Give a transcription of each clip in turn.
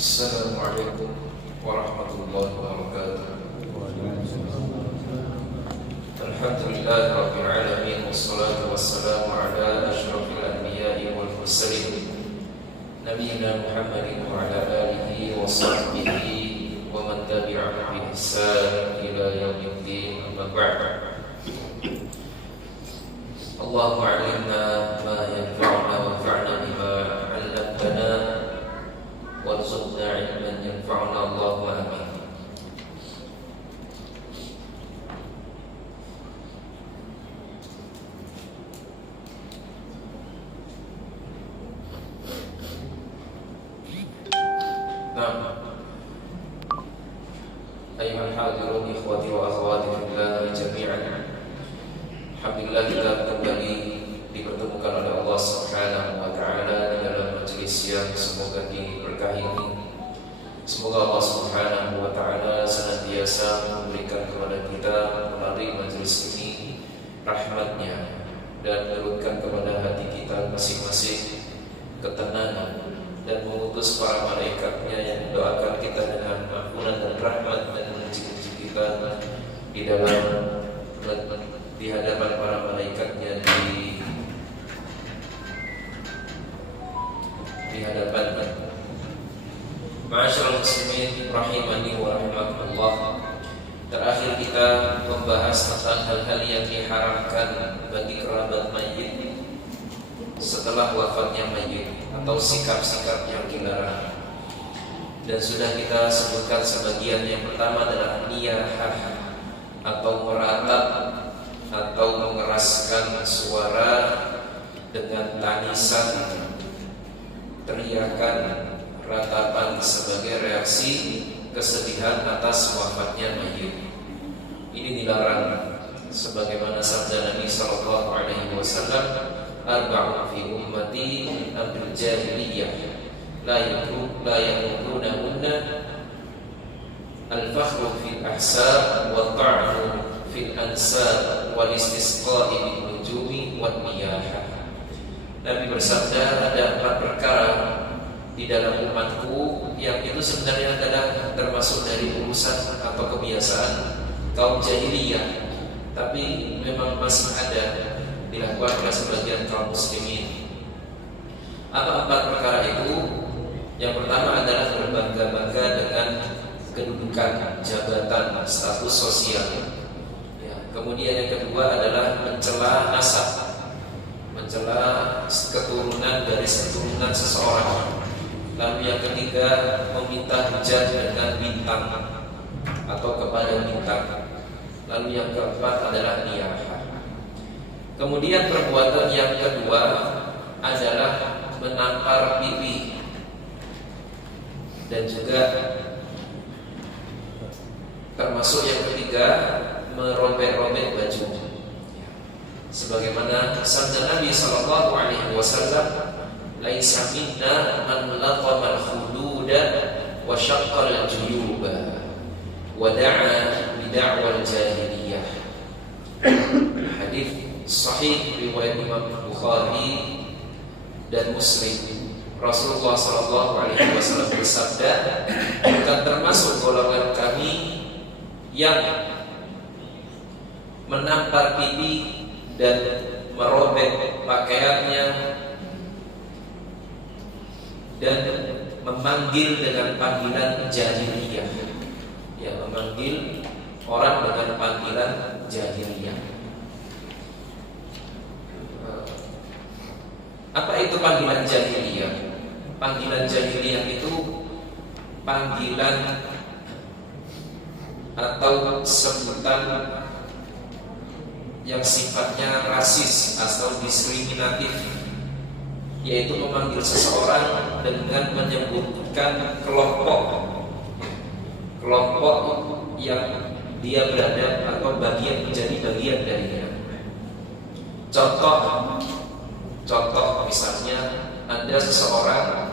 Assalamualaikum warahmatullahi wabarakatuh. Alhamdulillahi rabbil alamin, wassalatu wassalamu ala asyrafil anbiya'i wal mursalin nabiyina Muhammadin wa ala alihi wa sahbihi wa man tabi'ahum bi ihsan ila yaumiddin, amma ba'd. Allahumma 'allimna ma yanfa'una wanfa'na bima 'allamtana warzuqna 'ilman yanfa'una, Allahumma amin. Ayyuhal hadirun ikhwati wa akhwati fillah jami'an. Alhamdulillah kita kembali dipertemukan oleh Allah Subhanahu wa taala di dalam majelis yang semoga diberkahi ini. Semoga Allah Subhanahu wa taala senantiasa memberikan kepada kita melalui majelis ini rahmatnya dan menurunkan kepada hati kita masing-masing ketenangan dan mengutus para malaikatnya yang mendoakan kita dengan ampunan dan rahmat dan menguji-uji kita di dalam di hadapan para malaikatnya di hadapan Ma'asyiral muslimin rahimani wa rahimakumullah. Terakhir kita membahas tentang hal-hal yang diharamkan bagi kerabat mayit setelah wafatnya mayit atau sikap-sikap yang dilarang. Dan sudah kita sebutkan sebagian. Yang pertama adalah niyahah atau meratap atau mengeraskan suara dengan tangisan, teriakan, ratapan sebagai reaksi kesedihan atas wafatnya mayit. Ini dilarang sebagaimana sabda Nabi sallallahu alaihi wasallam, arba'un fi ummati min amril jahiliyah la yakununahunna al-fakhru fil ahsab wa ta'nu fil ansab wal istisqa'i bil nujumi wan niyahah. Nabi bersabda, ada 4 perkara di dalam umatku yang itu sebenarnya adalah termasuk dari urusan atau kebiasaan kaum jahiliyah, tapi memang masih ada dilakukan oleh sebagian kaum muslimin. Apa 4 perkara itu? Yang pertama adalah berbangga-bangga dengan kedudukan, jabatan, status sosial. Kemudian yang kedua adalah mencela nasab, mencela keturunan dari keturunan seseorang. Lalu yang ketiga meminta hujan dengan bintang atau kepada bintang. Lalu yang keempat adalah niyahah. Kemudian perbuatan yang kedua adalah menampar pipi dan juga termasuk yang ketiga merobek-robek baju. Sebagaimana sabda Nabi sallallahu alaihi wasallam, laisa minna man laqama al-khududa wa shaqqa al-juyuba wa da'a bi da'wal jahiliyah. Hadis sahih riwayat Imam Bukhari dan Muslim. Rasulullah sallallahu alaihi wasallam bersabda, bukan termasuk golongan kami yang menampar pipi dan merobek pakaiannya dan memanggil dengan panggilan jahiliyah. Ya, memanggil orang dengan panggilan jahiliyah. Apa itu panggilan jahiliyah? Panggilan jahiliyah itu panggilan atau sebutan yang sifatnya rasis atau diskriminatif, yaitu memanggil seseorang dengan menyebutkan kelompok yang dia berada atau menjadi bagian darinya. Contoh misalnya ada seseorang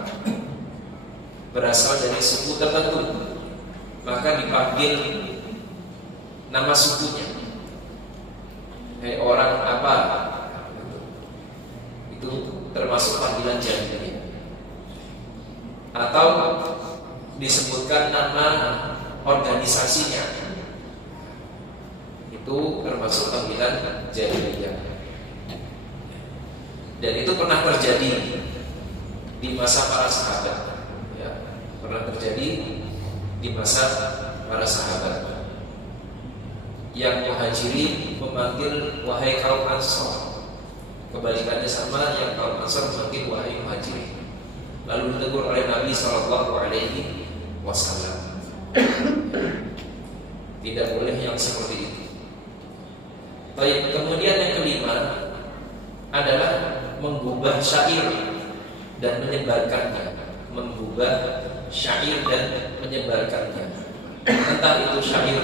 berasal dari suku tertentu, maka dipanggil nama sukunya. Hei orang apa? Itu termasuk panggilan jahiliyah. Atau organisasinya. Itu termasuk panggilan jahiliyah. Dan itu pernah terjadi di masa para sahabat, ya, pernah terjadi di masa para sahabat. Yang muhajirin memanggil wahai kaum ansor, kebalikannya sama yang kaum ansor memanggil wahai muhajirin. Lalu ditegur oleh Nabi Shallallahu Alaihi Wasallam, tidak boleh yang seperti itu. Baik, kemudian yang kelima adalah menggubah syair dan menyebarkannya, menggubah syair dan menyebarkannya. Entah itu syair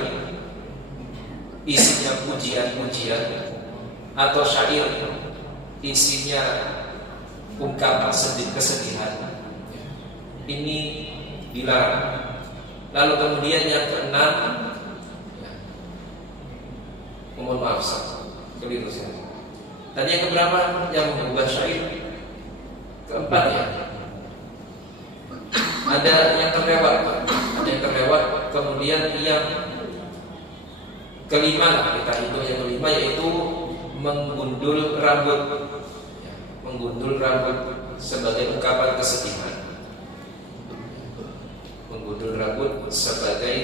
isinya pujian-pujian atau syair isinya ungkapan kesedihan, ini dilarang. Lalu kemudian yang keenam, mohon maaf, keliru saya. Tadi yang keberapa? Yang mengubah syair. Keempat ya. Ada yang terlewat, kemudian yang kelima, kita hitung yang kelima, yaitu menggundul rambut, ya, menggundul rambut sebagai ungkapan kesedihan. Menggundul rambut sebagai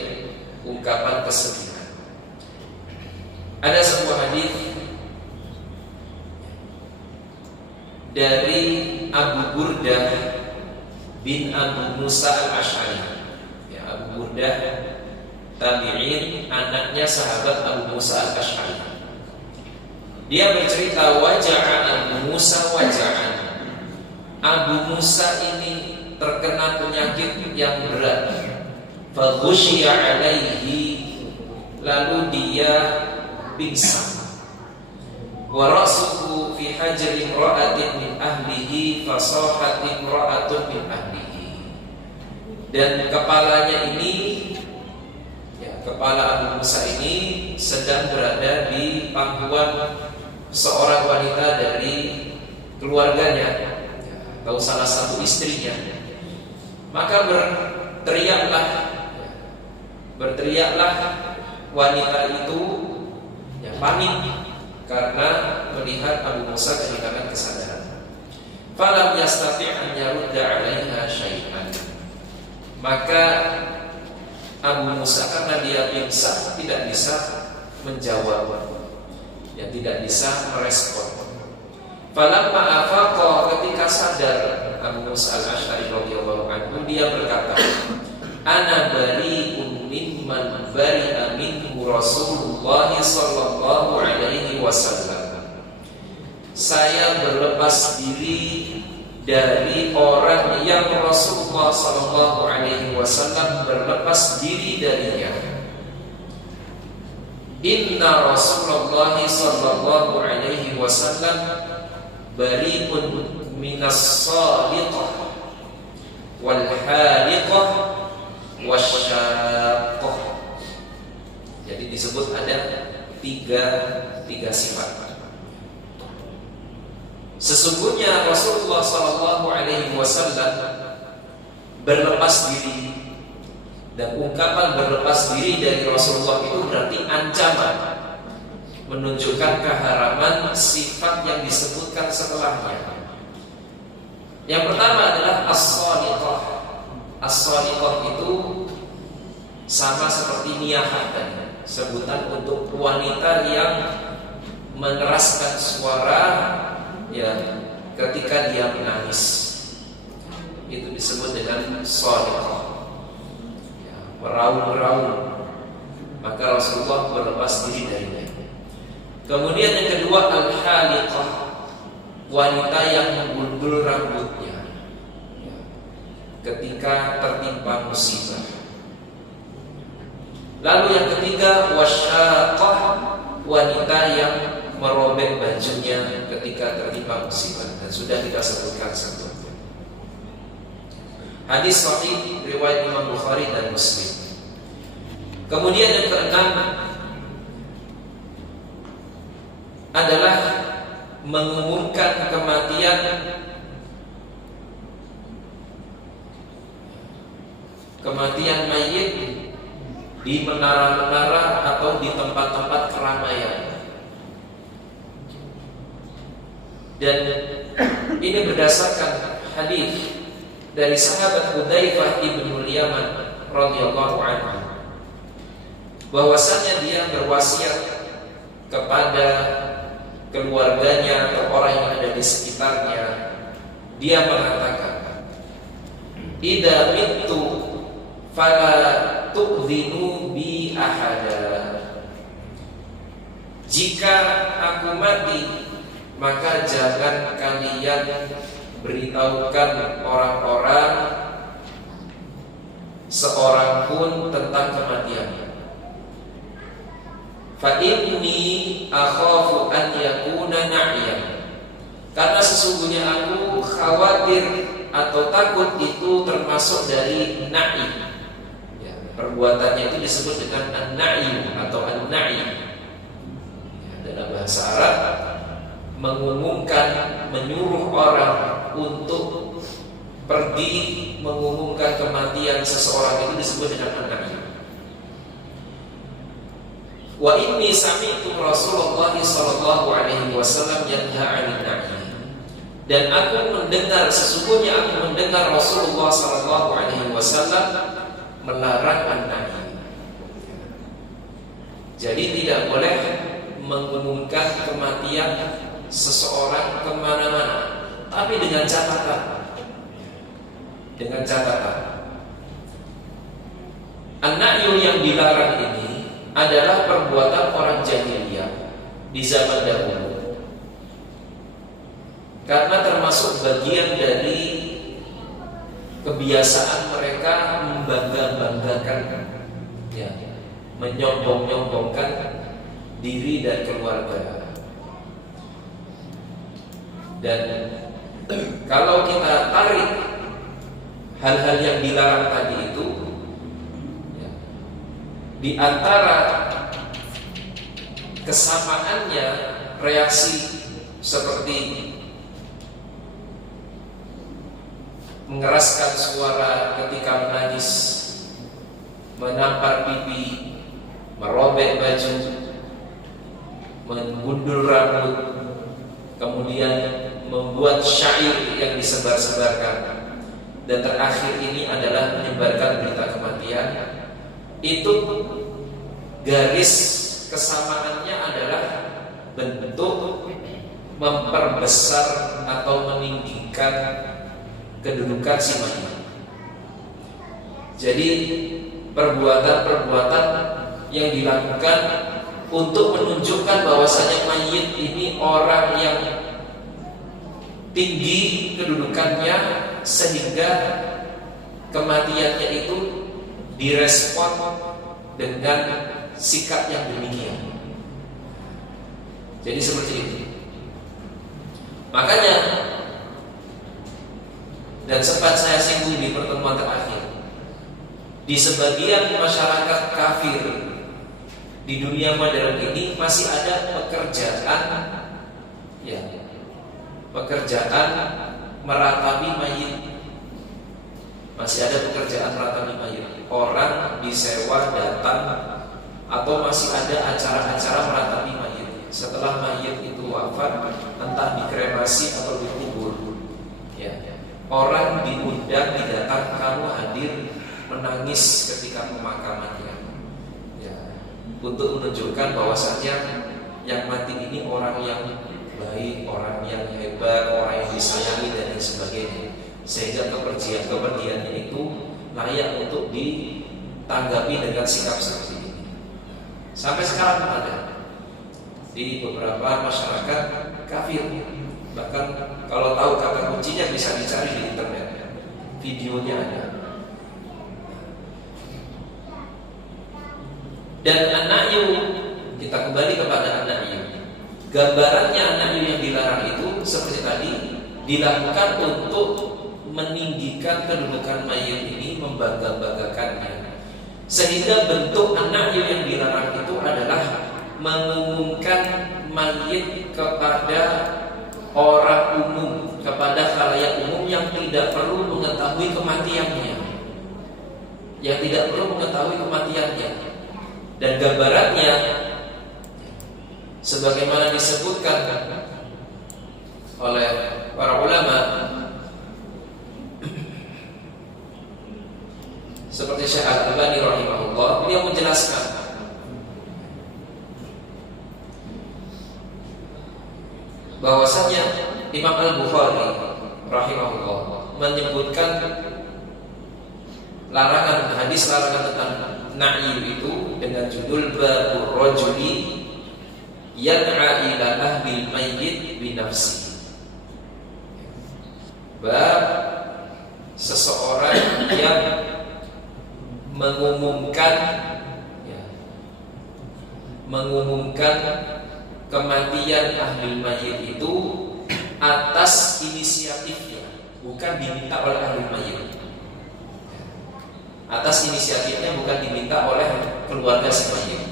ungkapan kesedihan. Ada sebuah hadis dari Abu Burdah bin Abu Musa al-Ash'ari, ya, Abu Burdah tabi'in, anaknya sahabat Abu Musa al-Ash'ari. Dia bercerita, waja'a Abu Musa waja'an. Abu Musa ini terkena penyakit yang berat. Faghushiya alaihi, lalu dia pingsan. Wa ra'suhu fi hajri imra'atin min ahlihi fasahat imra'atun min ahlihi. Dan kepalanya ini, kepala Abu Musa ini sedang berada di pangkuan seorang wanita dari keluarganya, atau salah satu istrinya. Maka berteriaklah wanita itu, ya, panik karena melihat Abu Musa kehilangan kesadaran. Falam yastati' an yarudda 'alaiha syai'an. Maka Abu Musa karena dia pingsan tidak bisa menjawab, ya, tidak bisa merespon. Falamma afaqa, ketika sadar Abu Musa al-Ash'ari radhiyallahu anhu, dia berkata, ana bari'un mimman bari'a minhu Rasulullah sallallahu alaihi wasallam. Saya berlepas diri dari orang yang Rasulullah sallallahu alaihi wasallam berlepas diri darinya. Inna Rasulullah sallallahu alaihi wasallam bari'un minas saliqah wal haliqah wasyaqah. Jadi disebut ada tiga sifat. Sesungguhnya Rasulullah sallallahu alaihi wasallam berlepas diri, dan ungkapan berlepas diri dari Rasulullah itu berarti ancaman, menunjukkan keharaman sifat yang disebutkan setelahnya. Yang pertama adalah as-saliqah. As-saliqah itu sama seperti niyahah tadi, sebutan untuk wanita yang mengeraskan suara, ya, ketika dia menangis. Itu disebut dengan saliqah, ya, meraung-raung. Maka Rasulullah berlepas diri darinya. Kemudian yang kedua, al-haliqah, wanita yang menggundul rambutnya, ya, ketika tertimpa musibah. Lalu yang ketiga, wasyaqah, wanita yang merobek bajunya ketika tertimpa musibah, dan sudah kita sebutkan sebelumnya. Hadis sahih riwayat Imam Bukhari dan Muslim. Kemudian yang keenam adalah mengumumkan kematian mayit di menara-menara atau di tempat-tempat keramaian. Dan ini berdasarkan hadis dari sahabat Hudzaifah ibnul Yaman radhiyallahu anhu, bahwasanya dia berwasiat kepada keluarganya atau orang yang ada di sekitarnya. Dia mengatakan, "Idza mittu fala tu'dhinu bi ahada." Jika aku mati, maka jangan kalian beritahukan orang-orang seorang pun tentang kematiannya. Fa inni akhafu an yakuna na'yan. Karena sesungguhnya aku khawatir atau takut itu termasuk dari na'i. Ya, perbuatannya itu disebut dengan an-na'yu atau an-na'i. Ya, dalam bahasa Arab mengumumkan, menyuruh orang untuk pergi mengumumkan kematian seseorang itu disebut dengan an-na'i. Wa inni sami'tu Rasulullah sallallahu alaihi wasallam yanha 'anil na'i. Dan aku mendengar, sesungguhnya aku mendengar Rasulullah sallallahu alaihi wasallam melarang an-na'i. Jadi tidak boleh mengumumkan kematian seseorang kemana-mana, tapi dengan catatan. Dengan catatan, an-na'yu yang dilarang ini adalah perbuatan orang jahiliyah di zaman dahulu, karena termasuk bagian dari kebiasaan mereka membangga-banggakan, ya, menyombong-nyombongkan diri dan keluarga. Dan kalau kita tarik hal-hal yang dilarang tadi itu, di antara kesamaannya reaksi seperti mengeraskan suara ketika menangis, menampar pipi, merobek baju, menggundul rambut, kemudian membuat syair yang disebar-sebarkan, dan terakhir ini adalah menyebarkan berita kematian. Itu garis kesamaannya adalah bentuk memperbesar atau meninggikan kedudukan si mayit. Jadi perbuatan-perbuatan yang dilakukan untuk menunjukkan bahwasanya mayit ini orang yang tinggi kedudukannya, sehingga kematiannya itu direspon dengan sikap yang demikian. Jadi seperti itu. Makanya, dan sempat saya singgung di pertemuan terakhir, di sebagian masyarakat kafir di dunia modern ini masih ada pekerjaan, ya, pekerjaan meratapi mayit. Masih ada pekerjaan meratapi mayit. Orang disewa datang, atau masih ada acara-acara meratapi mayit. Setelah mayit itu wafat, entah dikremasi atau dikubur, ya, orang diundang, didatang, kamu hadir menangis ketika pemakamannya, ya, untuk menunjukkan bahwasanya yang mati ini orang yang baik, orang yang hebat, orang yang disayangi dan lain sebagainya, sehingga kepergiannya itu layak untuk ditanggapi dengan sikap seperti ini. Sampai sekarang ada di beberapa masyarakat kafir. Bahkan kalau tahu kata kuncinya bisa dicari di internet, videonya ada. Dan an-na'yu, kita kembali kepada an-na'yu. Gambarannya an-na'yu yang dilarang itu seperti tadi, dilakukan untuk meninggikan kedudukan mayit ini, membangga-banggakannya. Sehingga bentuk an-na'yu yang dilarang itu adalah mengumumkan mayit kepada orang umum, kepada khalayak umum yang tidak perlu mengetahui kematiannya, yang tidak perlu mengetahui kematiannya. Dan gambarannya sebagaimana disebutkan oleh para ulama seperti Syekh Al-Albani rahimahullah, beliau menjelaskan bahwasanya Imam Al-Bukhari rahimahullah menyebutkan hadis larangan tentang na'yu itu dengan judul babur rajuli yan'a ila ahbil mayyit bi nafsi. Bab seseorang yang mengumumkan kematian ahli mayyit itu atas inisiatifnya, bukan diminta oleh ahli mayyit. Atas inisiatifnya, bukan diminta oleh keluarga si mayyit.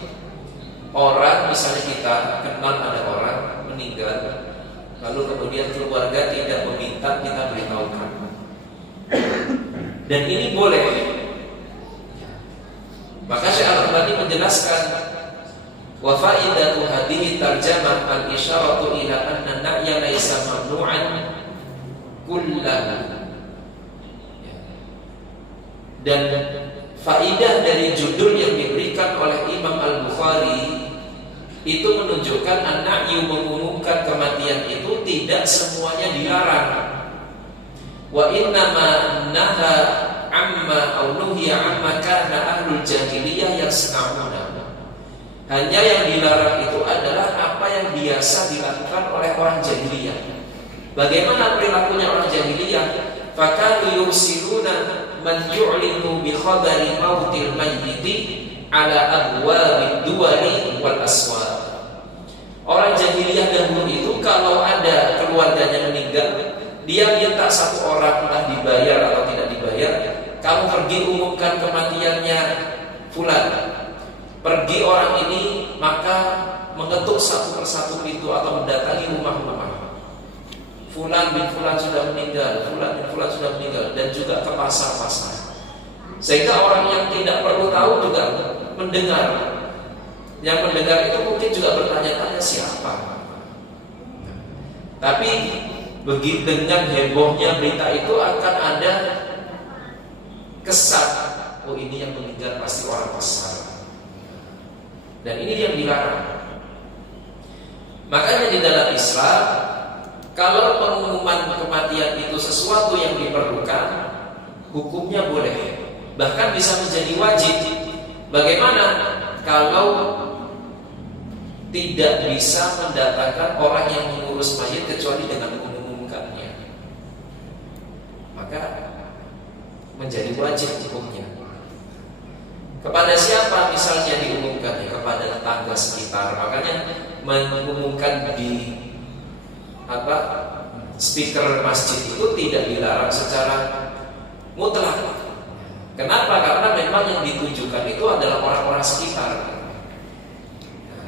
Orang, misalnya kita kenal ada orang meninggal, lalu kemudian keluarga tidak meminta kita beritahukan. Dan ini boleh. Maka Syekh Al-Albani menjelaskan wa faidatu hadhihi tarjamah al-isyaratu ila anna na'ya laisa mamnu'an kullahu. Dan faidah dari judul yang diberikan oleh Imam Al-Bukhari itu menunjukkan an-na'yu mengumumkan kematian itu tidak semuanya dilarang. Wa innama naha amma aw nuhiya amma kana ahlul jahiliyah yasna'una. Hanya yang dilarang itu adalah apa yang biasa dilakukan oleh orang jahiliyah. Bagaimana perilakunya orang jahiliyah? Fakanu yusiluna man yu'linu bi khabari mautil mayyiti ala abwabid duwali wal aswad. Orang jahiliyah dahulu itu kalau ada keluarganya meninggal, dia minta satu orang, entah dibayar atau tidak dibayar, kamu pergi umumkan kematiannya fulan. Pergi orang ini, maka mengetuk satu persatu pintu atau mendatangi rumah-rumah. Fulan bin fulan sudah meninggal, fulan bin fulan sudah meninggal, dan juga ke pasar-pasar. Sehingga orang yang tidak perlu tahu juga mendengar. Yang mendengar itu mungkin juga bertanya-tanya siapa. Tapi begitu dengan hebohnya berita itu akan ada kesan, oh ini yang meninggal pasti orang besar. Dan ini yang dilarang. Makanya di dalam Islam, kalau pengumuman kematian itu sesuatu yang diperlukan, hukumnya boleh, bahkan bisa menjadi wajib. Bagaimana kalau tidak bisa mendatangkan orang yang mengurus mayit kecuali dengan mengumumkannya? Maka menjadi wajib hukumnya. Kepada siapa misalnya diumumkannya? Kepada tetangga sekitar. Makanya mengumumkan di speaker masjid itu tidak dilarang secara mutlak. Kenapa? Karena memang yang ditujukan itu adalah orang-orang sekitar.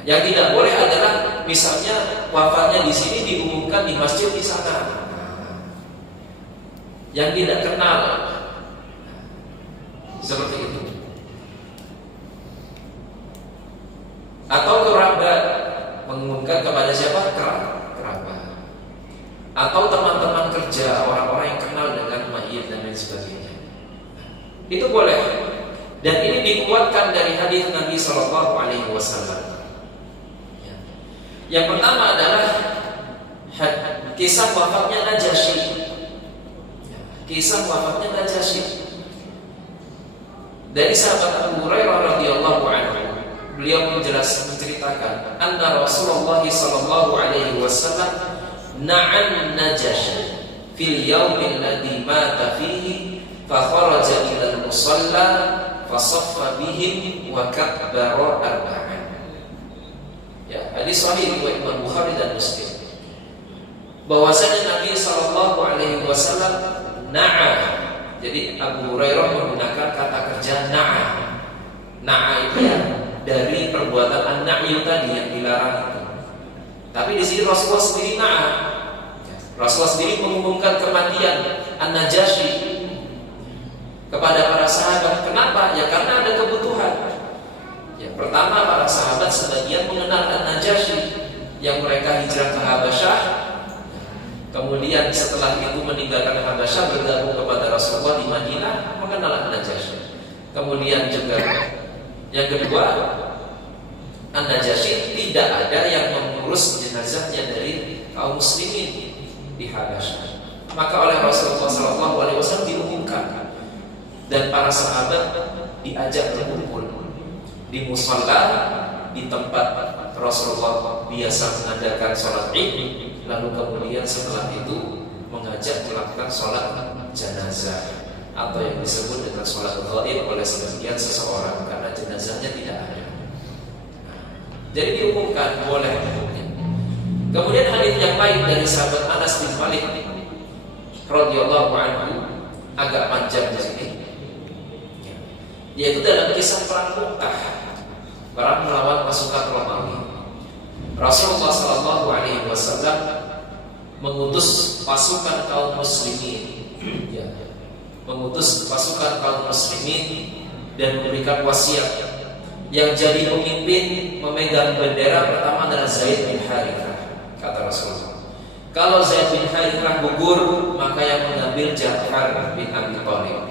Yang tidak boleh adalah misalnya wafatnya di sini diumumkan di masjid di sana, yang tidak kenal, seperti itu. Atau kerabat, mengumumkan kepada siapa? Kerabat. Atau teman-teman kerja, orang-orang yang kenal dengan mayit dan lain sebagainya. Itu boleh. Dan ini dikuatkan dari hadis Nabi Shallallahu Alaihi Wasallam. Yang pertama adalah kisah wafatnya Najasyi. Kisah wafatnya Najasyi dari sahabat Abu Hurairah radhiyallahu anhu. Beliau menceritakan anna Rasulullah sallallahu alaihi wasallam na'an Najasyi fil yaumil ladzi mata fihi fa kharaja ila al-musalla fa saffa bihim wa kabbara arba'an. Ya, hadis sahih riwayat Imam Bukhari dan Muslim. Bahwasanya Nabi sallallahu alaihi wasallam na'a. Jadi Abu Hurairah menggunakan kata kerja na'a. Na'a itu ya dari perbuatan an-na'yu tadi yang dilarang itu. Tapi di sini Rasulullah sendiri na'a. Rasulullah sendiri mengumumkan kematian An-Najasyi kepada para sahabat. Kenapa? Ya karena ada kebutuhan. Ya, pertama para sahabat sebagian mengenal An-Najasyi yang mereka hijrah ke Habasyah. Kemudian setelah itu meninggalkan Habasyah bergabung kepada Rasulullah di Madinah, mengenal An-Najasyi. Kemudian juga yang kedua, An-Najasyi tidak ada yang mengurus jenazahnya dari kaum muslimin di Habasyah. Maka oleh Rasulullah SAW diumumkan dan para sahabat diajak berkumpul di musalla, di tempat Rasulullah biasa mengadakan sholat Id. Lalu kemudian setelah itu mengajak melakukan sholat jenazah atau yang disebut dengan sholat ghaib oleh sebagian seseorang karena jenazahnya tidak ada. Jadi diumumkan boleh. Kemudian hadis yang lain dari sahabat Anas bin Malik radhiyallahu anhu agak panjang di sini, yaitu dalam kisah perang Mu'tah, perang melawan pasukan Romawi. Rasulullah SAW mengutus pasukan kaum muslimin, mengutus pasukan kaum muslimin dan memberikan wasiat. Yang jadi pemimpin memegang bendera pertama adalah Zaid bin Harithah, kata Rasulullah. Kalau Zaid bin Harithah gugur, maka yang mengambil Ja'far bin Abi Thalib.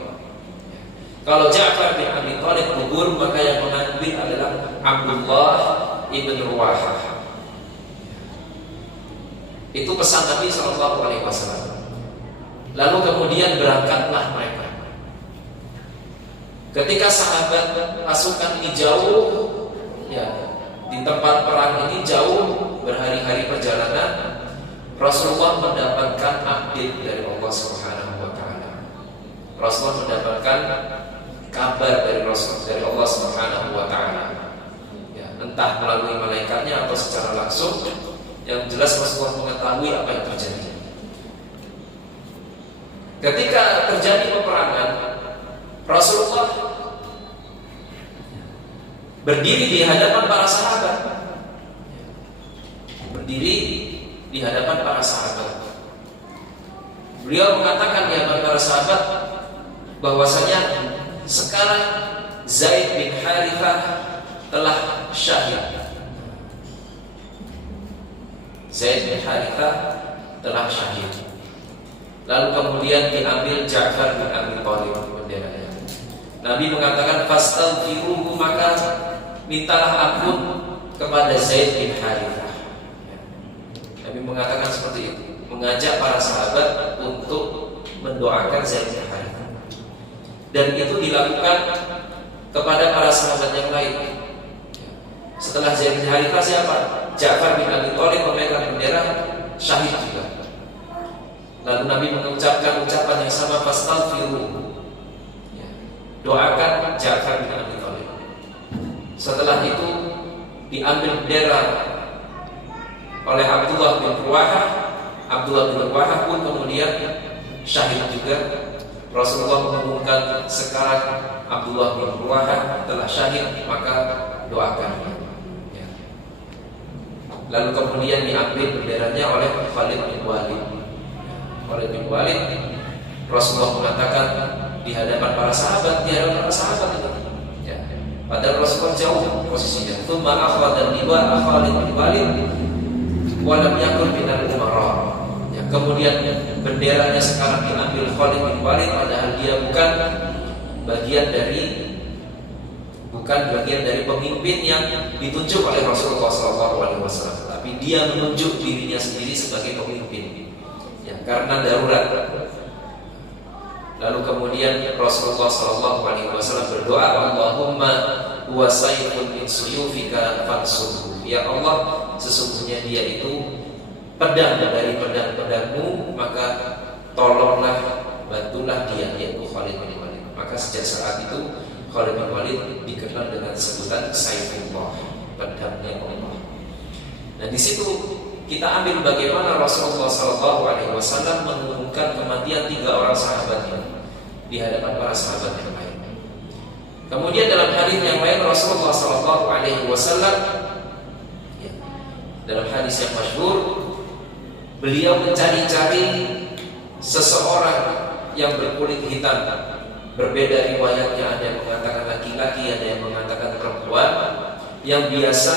Kalau Ja'far bin Abi Thalib gugur, maka yang mengambil adalah Abdullah ibn Ruwahah. Itu pesan Nabi SAW. Lalu kemudian berangkatlah mereka. Ketika sahabat pasukan ini jauh, di tempat perang ini jauh, berhari-hari perjalanan, Rasulullah mendapatkan update dari Allah Subhanahu wa taala. Rasulullah mendapatkan kabar dari Allah Subhanahu wa taala. Entah melalui malaikatnya atau secara langsung, yang jelas Rasulullah mengetahui apa yang terjadi. Ketika terjadi peperangan, Rasulullah berdiri di hadapan para sahabat. Berdiri di hadapan para sahabat. Beliau mengatakan di hadapan para sahabat bahwasanya sekarang Zaid bin Harithah telah syahid. Zaid bin Harithah telah syahid. Lalu kemudian diambil Ja'far bin Abi Thalib benderanya. Nabi mengatakan fastaghfiruhu, maka mintalah ampun kepada Zaid bin Harithah. Nabi mengatakan seperti itu, mengajak para sahabat untuk mendoakan Zaid bin Harithah. Dan itu dilakukan kepada para sahabat yang lain. Setelah Zaid bin Harithah siapa? Ja'far bin Abi Thalib memegang bendera, syahid juga. Lalu Nabi mengucapkan ucapan yang sama, fastaghfiruhu, doakan Ja'far bin Abi Thalib. Setelah itu diambil bendera oleh Abdullah bin Ruwahah. Abdullah bin Ruwahah pun kemudian syahid juga. Rasulullah mengumumkan sekarang Abdullah bin Ruwahah telah syahid, maka doakan. Lalu kemudian diambil benderanya oleh Khalid bin Walid. Khalid bin Walid, Rasulullah mengatakan di hadapan para sahabat, itu. Padahal Rasulullah jauh posisinya. Tsumma akhadha liwa Khalid bin Walid wa lam yakun minal umara. Kemudian benderanya sekarang diambil Khalid bin Walid, padahal dia bukan bagian dari pemimpin yang ditunjuk oleh Rasulullah SAW, tapi dia menunjuk dirinya sendiri sebagai pemimpin, karena darurat. Lalu kemudian Rasulullah SAW berdoa, Allahumma huwa sayfun min suyufika fansurhu. Ya Allah, sesungguhnya dia itu pedang dari pedang-pedangmu, maka tolonglah, bantulah dia, yaitu Khalid bin Walid. Maka sejak saat itu Khalid bin Walid dikenal dengan sebutan Saifullah, pedangnya Allah. Nah, di situ kita ambil bagaimana Rasulullah SAW mengumumkan kematian 3 orang sahabat ini di hadapan para sahabat yang lain. Kemudian dalam hadis yang lain Rasulullah SAW dalam hadis yang masyhur, beliau mencari-cari seseorang yang berkulit hitam. Berbeda riwayatnya, ada yang mengatakan laki-laki, ada yang mengatakan perempuan. yang biasa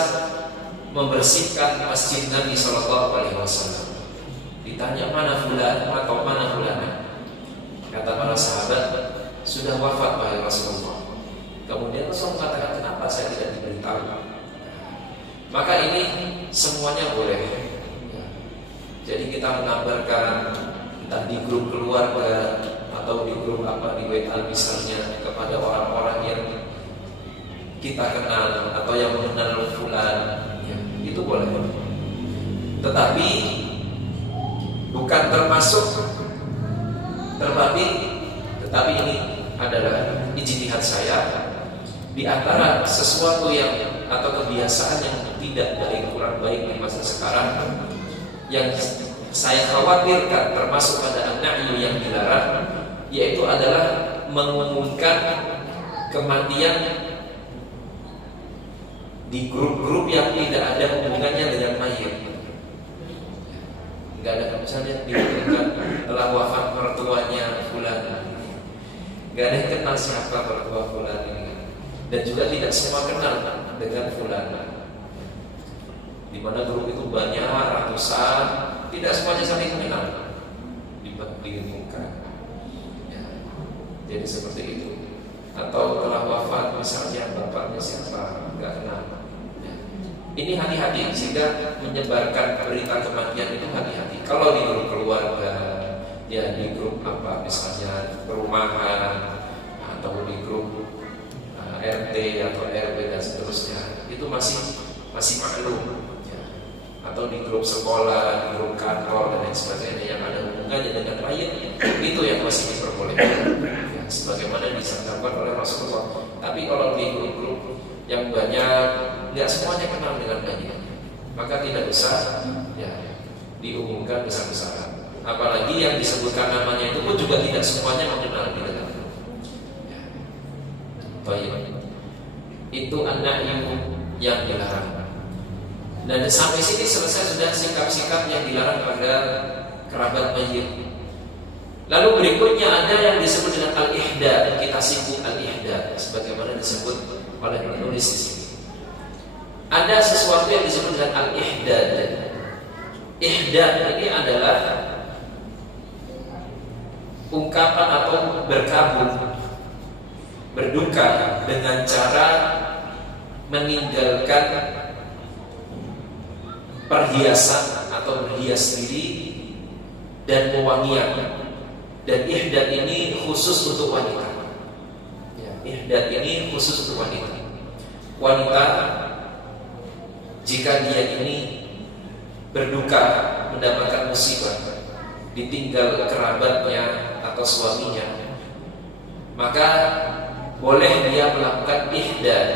membersihkan masjid Nabi Shallallahu Alaihi Wasallam. Ditanya mana fulan atau mana fulana, kata para sahabat, sudah wafat wahai Rasulullah. Kemudian Rasul mengatakan, kenapa saya tidak diberitahu? Maka ini semuanya boleh. Jadi kita mengabarkan entah di grup keluarga atau di grup di WA misalnya kepada orang-orang yang kita kenal atau yang mengenal fulan, itu boleh. Tetapi bukan termasuk tetapi ini adalah ijtihad saya, di antara sesuatu yang atau kebiasaan yang tidak baik, kurang baik di masa sekarang, yang saya khawatirkan termasuk pada an-na'yu yang dilarang, yaitu adalah mengumumkan kematian di grup-grup yang tidak ada hubungannya dengan mayit. Enggak ada, misalnya diumumkan telah wafat mertuanya fulan, enggak ada yang kenal siapa mertua fulan ini, dan juga tidak semua kenal dengan fulan. Di mana grup itu banyak, ratusan, tidak semuanya saling mengenal, diumumkan. Jadi seperti itu. Atau telah wafat misalnya bapaknya siapa, enggak kenal. Ini hati-hati, sehingga menyebarkan berita kematian itu hati-hati. Kalau di grup keluarga, ya di grup misalnya perumahan, atau di grup RT atau RW dan seterusnya, itu masih maklum. Atau di grup sekolah, di grup kantor dan lain sebagainya yang ada hubungannya dengan mayit, itu yang masih diperbolehkan, sebagaimana disabdakan oleh Rasulullah. Tapi kalau di grup-grup yang banyak, nggak semuanya kenal dengan mayit, maka tidak usah diumumkan besar-besaran. Apalagi yang disebutkan namanya itu pun juga tidak semuanya mengenal di dalam. Baik, itu an-na'yu yang dilarang. Dan sampai sini selesai sudah sikap-sikap yang dilarang pada kerabat mayit. Lalu berikutnya ada yang disebut dengan al-ihdad, dan kita singgung al-ihdad sebagaimana disebut oleh penulis di sini. Ada sesuatu yang disebut dengan al-ihdad. Ihdad ini adalah ungkapan atau berkabung, berduka dengan cara meninggalkan perhiasan atau berhias diri dan pewangian. Dan ihdad ini khusus untuk wanita. Ihdad ini khusus untuk wanita. Wanita jika dia ini berduka mendapatkan musibah, ditinggal kerabatnya atau suaminya, maka boleh dia melakukan ihdad.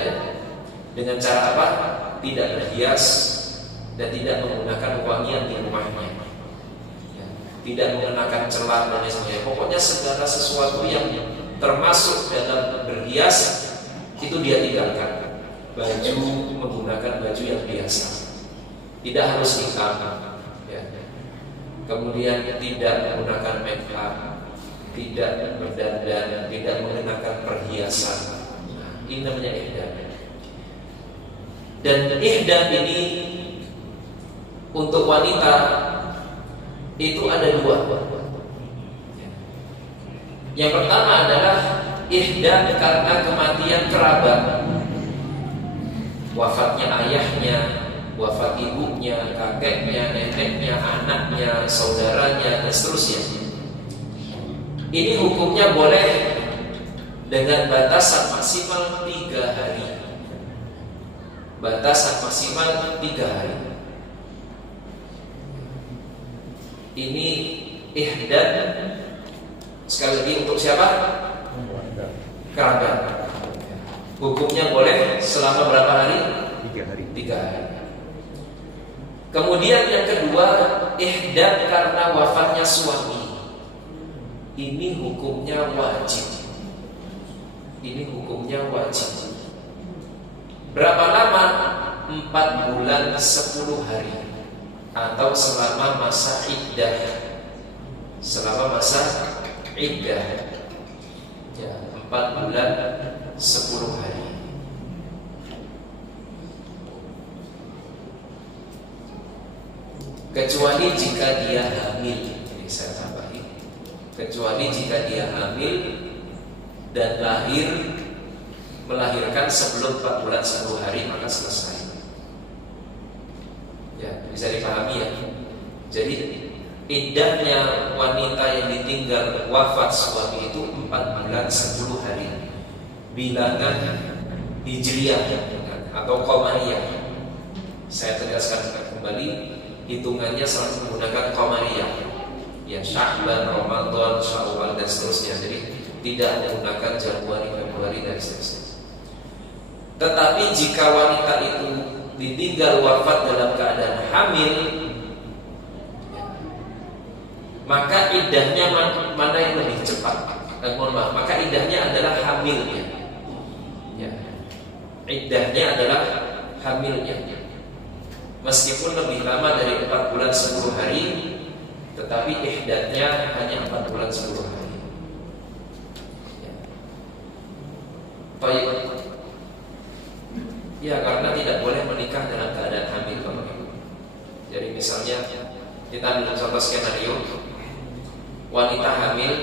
Dengan cara apa? Tidak berhias dan tidak menggunakan wangian di rumahnya, tidak mengenakan celah dan lain sebagainya. Pokoknya segala sesuatu yang termasuk dalam berhias itu dia tinggalkan. Baju, menggunakan baju yang biasa, tidak harus hitam, kemudian tidak menggunakan make up, tidak berdandan, tidak mengenakan perhiasan. Ini namanya ihdad. Dan ihdad ini untuk wanita itu ada dua. Yang pertama adalah ihdad karena kematian kerabat, wafatnya ayahnya, wafat ibunya, kakeknya, neneknya, anaknya, saudaranya, dan seterusnya. Ini hukumnya boleh dengan batasan maksimal 3 hari. Batasan maksimal 3 hari. Ini ihdad sekali lagi untuk siapa? Kerabat. Hukumnya boleh selama berapa hari? 3 hari. 3 hari. Kemudian yang kedua, ihdad karena wafatnya suami. Ini hukumnya wajib. Ini hukumnya wajib. Berapa lama? 4 bulan 10 hari. Atau selama masa iddah. Selama masa iddah, 4 bulan 10 hari. kecuali jika dia hamil. Ini saya tambahin, kecuali jika dia hamil dan melahirkan sebelum 4 bulan 10 hari, maka selesai. Ya, bisa dipahami ya. Jadi iddahnya wanita yang ditinggal wafat suami itu 4 bulan 10 hari bilangan hijriyah atau qamariyah. Saya tegaskan kembali, hitungannya selalu menggunakan qamariyah. Ya, Sya'ban, Ramadan, Syawal dan seterusnya. Jadi tidak menggunakan Januari, Februari dan seterusnya. Tetapi jika wanita itu ditinggal wafat dalam keadaan hamil, maka iddahnya mana yang lebih cepat? Maka iddahnya adalah hamilnya. Ya. Iddahnya adalah hamilnya. Meskipun lebih lama dari 4 bulan 10 hari, tetapi iddahnya hanya 4 bulan 10 hari. Ya. Baik. Ya, karena tidak boleh menikah dalam keadaan hamil. Jadi misalnya kita ambil contoh skenario, wanita hamil,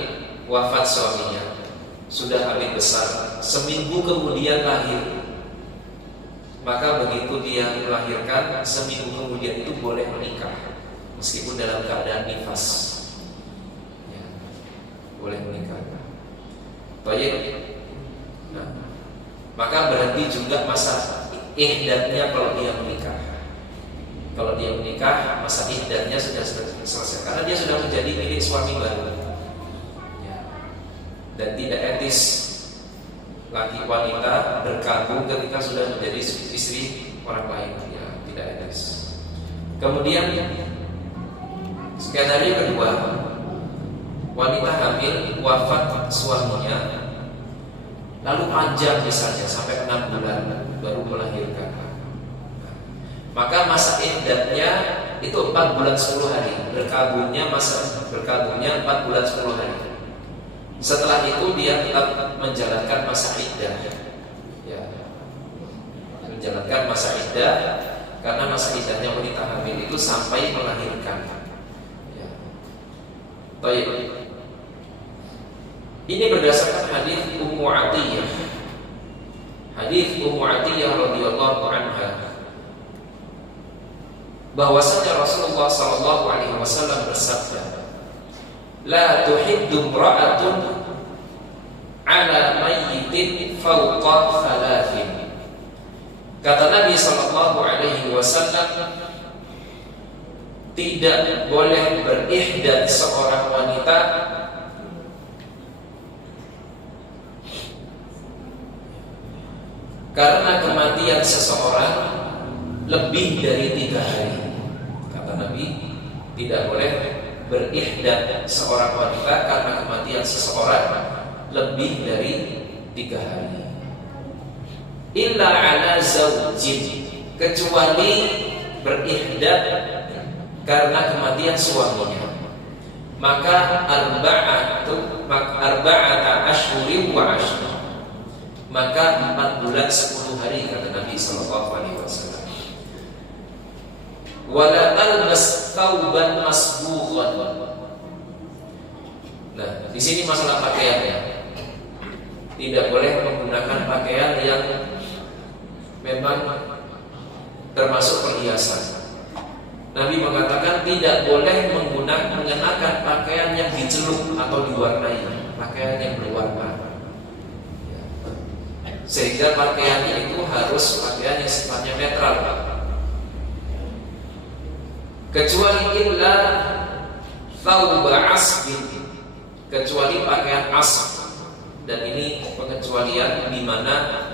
wafat suaminya, sudah hamil besar, seminggu kemudian lahir. Maka begitu dia melahirkan, seminggu kemudian itu boleh menikah, meskipun dalam keadaan nifas. Ya, boleh menikah. Baik. Nah, maka berarti juga masa ihdahnya kalau dia menikah. Kalau dia menikah, masa ihdahnya sudah selesai, karena dia sudah menjadi milik suami baru. Ya. Dan tidak etis laki wanita berkabung ketika sudah menjadi istri orang lain. Ya, tidak etis. Kemudian skenario kedua, wanita hamil, wafat suaminya, lalu panjang misalnya sampai 6 bulan baru melahirkan. Maka masa iddahnya itu 4 bulan 10 hari. Masa berkabungnya 4 bulan 10 hari. Setelah itu dia tetap menjalankan masa iddah. Ya. Menjalankan masa iddah, karena masa iddahnya wanita hamil itu sampai melahirkan. Ya. Baik. Ini berdasarkan hadis Ummu Atiyah. Hadis Ummu Atiyah radhiyallahu anha, bahwasanya Rasulullah sallallahu alaihi wasallam bersabda, "La tuhiddu imra'atun 'ala mayyitin fawqa thalathin." Kata Nabi sallallahu alaihi wasallam, tidak boleh berihdad seorang wanita karena kematian seseorang lebih dari 3 hari. Kata Nabi, tidak boleh berihdad seorang wanita karena kematian seseorang lebih dari 3 hari. Illa ala zawjin, kecuali berihdad karena kematian suaminya. Maka arba'ata ashhurin wa ashra, maka 4 bulan 10 hari, kata Nabi sallallahu alaihi wasallam. Wala talbas thawban masbughan. Nah, di sini masalah pakaiannya. Tidak boleh menggunakan pakaian yang memang termasuk perhiasan. Nabi mengatakan tidak boleh mengenakan pakaian yang dicelup atau diwarnai, pakaian yang berwarna. Sehingga pakaiannya itu harus pakaian yang sifatnya netral. Kecuali illa thawba asbin, kecuali pakaian asb. Dan ini pengecualian di mana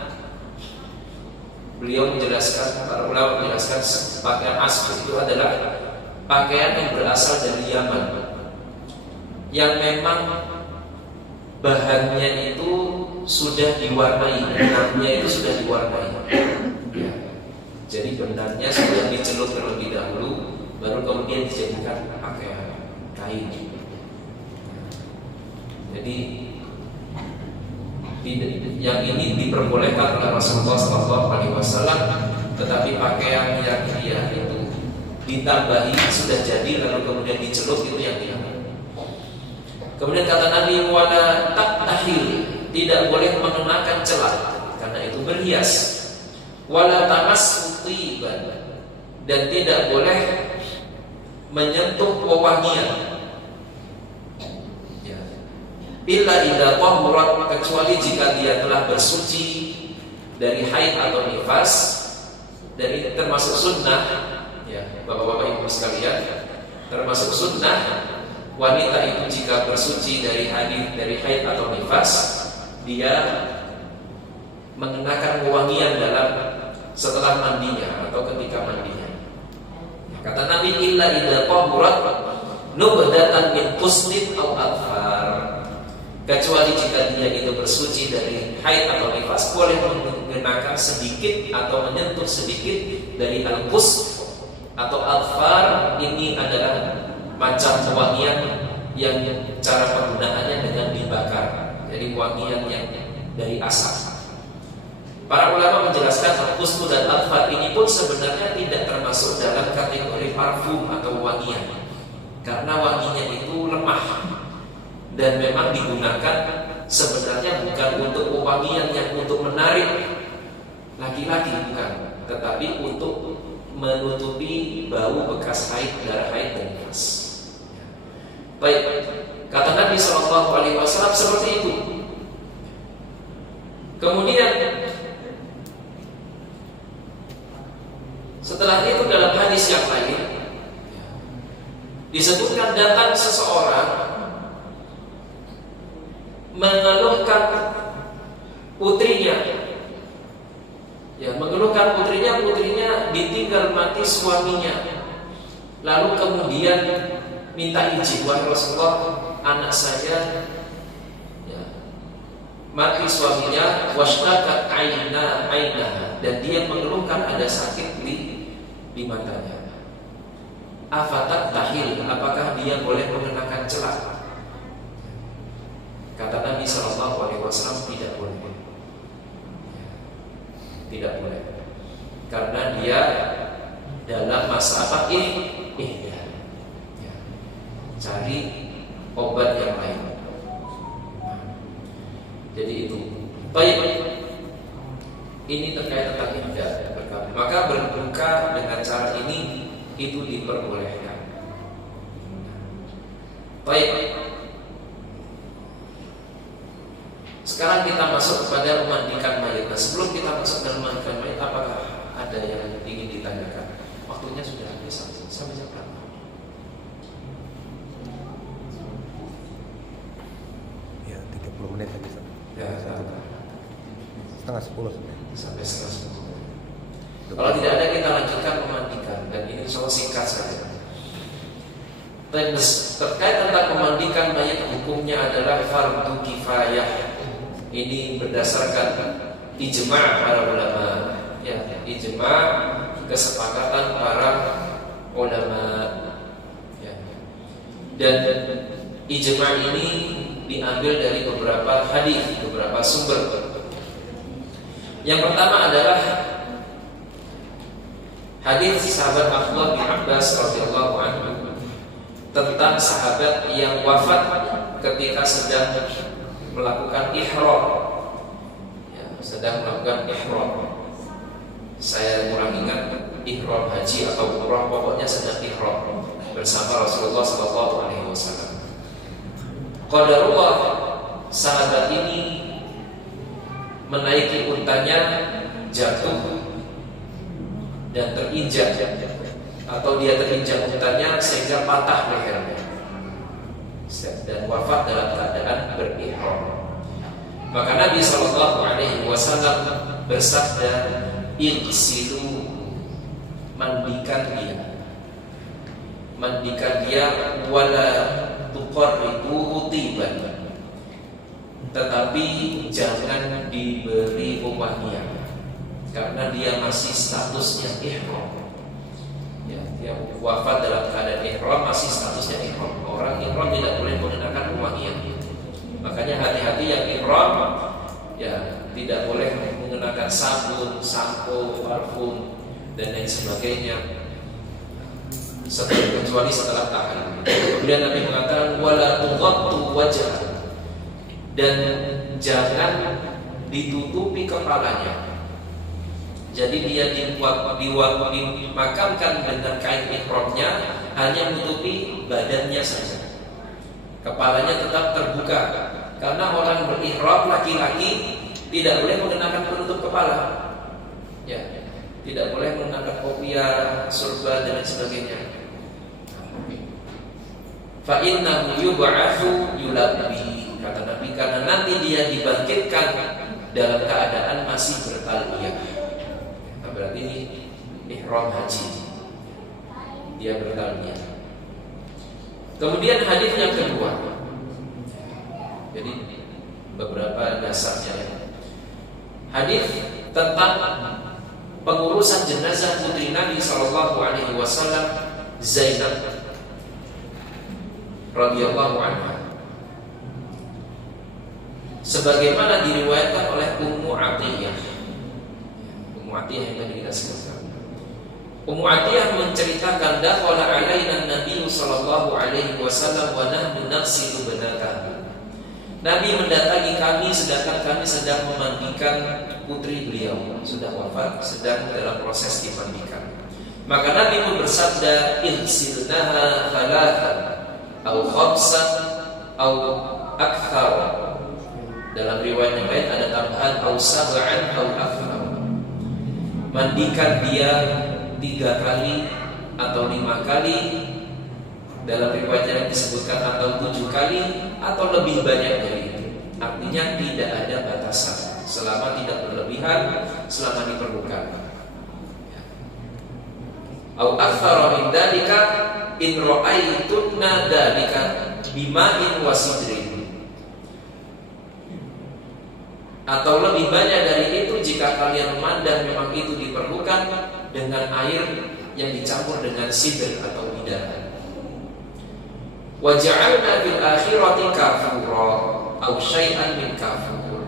beliau menjelaskan, para ulama menjelaskan pakaian asb itu adalah pakaian yang berasal dari Yaman, yang memang bahannya itu sudah diwarnai, benangnya itu sudah diwarnai. Ya. Jadi benangnya sudah dicelup terlebih dahulu, baru kemudian dijadikan pakaian kain. Jadi yang ini diperbolehkan oleh Rasulullah SAW, tetapi pakaian yang dia itu ditambahi sudah jadi lalu kemudian dicelup, itu yang dilarang. Kemudian kata Nabi, wala taktahil, tidak boleh mengenakan celak karena itu berhias. Wala tamassu tiban, dan tidak boleh menyentuh wewangian. Ya. Illa idza tahurat, kecuali jika dia telah bersuci dari haid atau nifas. Dan ini termasuk sunnah, ya bapak-bapak ibu sekalian, termasuk sunnah wanita itu jika bersuci dari haid atau nifas, dia mengenakan wewangian dalam setelah mandinya atau ketika mandinya. Kata Nabi, illa idza tahurat nubdatan min qusnin aw adfar, kecuali jika dia itu bersuci dari haid atau nifas, boleh mengenakan sedikit atau menyentuh sedikit dari al-qus atau adfar. Ini adalah macam wangian yang cara penggunaannya dengan dibakar, jadi wangian yang dari asap. Para ulama menjelaskan al-qusnu dan adfar ini pun sebenarnya tidak termasuk dalam kategori parfum atau wangian, karena wanginya itu lemah dan memang digunakan sebenarnya bukan untuk wangian yang untuk menarik laki-laki, bukan, tetapi untuk menutupi bau bekas haid, darah haid dan nifas. Baik, kata Nabi SAW seperti itu. Kemudian setelah itu dalam hadis yang lain disebutkan datang seseorang mengeluhkan putrinya, putrinya ditinggal mati suaminya, lalu kemudian minta izin, wahai Rasulullah, anak saya mati suaminya, washtaqat ainaha, dan dia mengeluhkan ada sakit di matanya. Afatat tahil, apakah dia boleh mengenakan celak? Kata Nabi SAW, tidak boleh. Tidak boleh, karena dia dalam masa apa? Cari obat yang lain. Jadi itu. Baik, ini terkait tentang iddah berkabung. Maka berbuka dengan cara ini itu diperbolehkan. Baik. Sekarang kita masuk kepada memandikan mayat. Nah, sebelum kita masuk ke memandikan mayat, apakah ada yang ingin ditanyakan? Waktunya sudah habis sampai jam berapa? Ya, 30 menit lagi. Ya, setengah 10 sampai setengah 10. Kalau tidak ada, kita lanjutkan memandikan, dan ini soal singkat saja. Terkait tentang memandikan mayat, hukumnya adalah fardu kifayah. Ini berdasarkan ijma' para ulama, ya, ijma' kesepakatan para ulama, ya. Dan ijma' ini diambil dari beberapa hadis, beberapa sumber. Yang pertama adalah hadis sahabat Abdullah bin Abbas radhiyallahu anhu tentang sahabat yang wafat ketika sedang melakukan ihram, ya, sedang melakukan ihram. Saya kurang ingat ihram haji atau umrah, pokoknya sedang ihram bersama Rasulullah SAW. Qadarullah, sahabat ini menaiki untanya, jatuh dan terinjak, atau dia terinjak untanya sehingga patah lehernya dan wafat dalam keadaan berihram. Maka Nabi SAW bersabda, "Ighsilu," mandikan dia, wala tuqarribuhu tiban, tetapi jangan diberi wewangian, karena dia masih statusnya ihram. Ya, dia wafat dalam keadaan ihram, masih statusnya ihram. Orang ihram tidak boleh menggunakan wewangian. Makanya hati-hati yang ihram, ya, tidak boleh menggunakan sabun, sampo, parfum dan lain sebagainya. kecuali setelah tahlil. Kemudian Nabi mengatakan wala tughattu wajha, dan jangan ditutupi kepalanya. Jadi dia dimakamkan dengan kain ihramnya, hanya menutupi badannya saja. Kepalanya tetap terbuka, karena orang berihram laki-laki tidak boleh mengenakan penutup kepala. Ya, tidak boleh mengenakan kopiah, surban dan lain sebagainya. Fa innahu yub'atsu yulabbi, kata Nabi, karena nanti dia dibangkitkan dalam keadaan masih bertalbiyah. Nah, berarti ini ihram haji, dia bertalbiyah. Kemudian hadis yang kedua, jadi beberapa dasarnya. Hadis tentang pengurusan jenazah putri Nabi Shallallahu Alaihi Wasallam Zainab radhiyallahu anha, sebagaimana diriwayatkan oleh Ummu Atiyah. Ummu Atiyah yang tadi kita sebutkan. Ummu Atiyah menceritakan dakhala alaina Nabi sallallahu alaihi wasallam wa nahnu nafsilu banatahu. Nabi mendatangi kami sedangkan kami sedang memandikan putri beliau, sudah wafat, sedang dalam proses dimandikan. Maka Nabi pun bersabda, "Ihsilnaha thalathan aw khamsan aw akthar." Dalam riwayat yang lain ada tambahan aw sab'an aw akthar. Mandikan dia 3 kali atau 5 kali. Dalam riwayat yang disebutkan atau 7 kali atau lebih banyak dari itu. Artinya tidak ada batasan, selama tidak berlebihan, selama diperlukan. Au aktsara min dzalika in ra'aytunna dzalika bima'in wa sidrin. Atau lebih banyak dari itu jika kalian memandang memang itu diperlukan, dengan air yang dicampur dengan sidr atau bidara. Wa ja'alna fil akhirati kafura aw syai'an min kafur.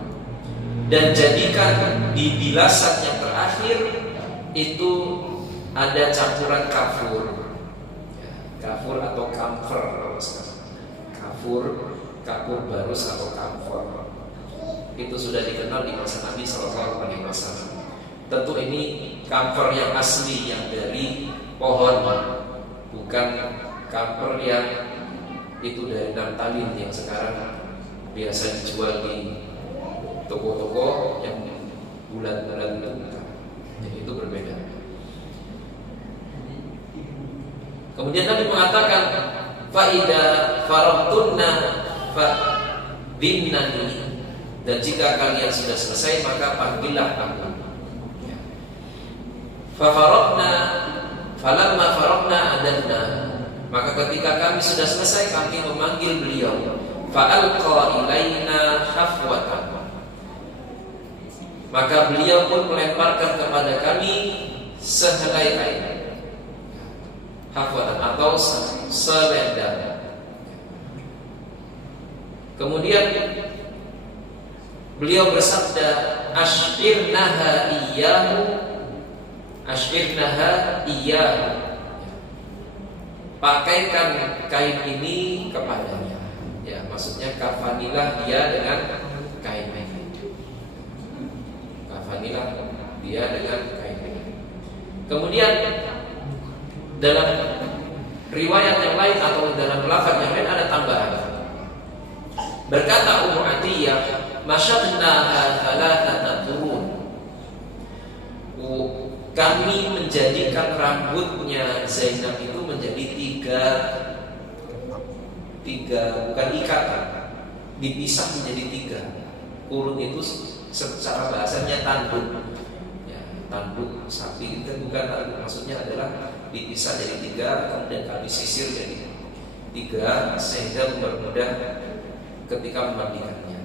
Dan jadikan di bilasan yang terakhir itu ada campuran kafur. Kafur atau kamfer. Kafur barus atau kamfer. Itu sudah dikenal di masa Nabi sallallahu alaihi wasallam. Tentu ini kamfer yang asli, yang dari pohon, bukan kamfer yang itu dari naftalin yang sekarang biasa dijual di toko-toko yang bulat-bulat itu. Jadi itu berbeda. Kemudian Nabi mengatakan, "Faida faragtunna fadinnani." Dan jika kalian sudah selesai maka panggillah aku. Fafaragna, falamma faragna adanna. Maka ketika kami sudah selesai kami memanggil beliau. Fa'alqa ilaina hafwatan. Maka beliau pun melemparkan kepada kami sehelai kain. Hafwatan atau selendang. Kemudian beliau bersabda, "Ashirnaha iyyahu, ashirnaha iyyahu." Pakaikan kain ini kepadanya. Ya, maksudnya kafanilah dia dengan kain ini. Kafanilah dia dengan kain ini. Kemudian dalam riwayat yang lain atau dalam lafaz yang lain ada tambahan. Berkata Ummu Atiyah, "Masyadnaha thalathata qurun." Kami menjadikan rambutnya Zainab itu menjadi tiga bukan ikatan, dipisah menjadi 3. Kurun itu secara bahasanya tanduk, ya, tanduk sapi itu bukan tanduk, maksudnya adalah dipisah jadi 3, kemudian kami sisir jadi 3 sehingga mempermudah ketika memandikannya.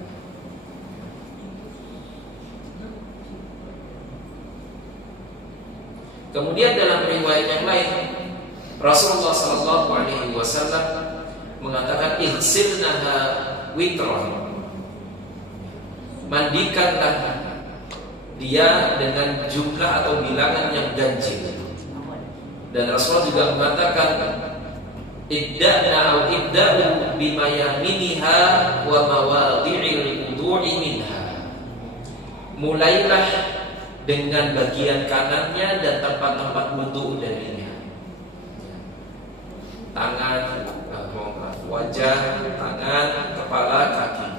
Kemudian dalam riwayat yang lain Rasulullah sallallahu alaihi wasallam mengatakan ihsilnaha witron. Mandikanlah dia dengan jumlah atau bilangan yang ganjil. Dan Rasulullah juga mengatakan ibda'u bimayaminiha wa mawadhi'il wudu'i minha. Mulailah dengan bagian kanannya dan tempat-tempat wudu darinya. Tangan, wajah, tangan, kepala, kaki.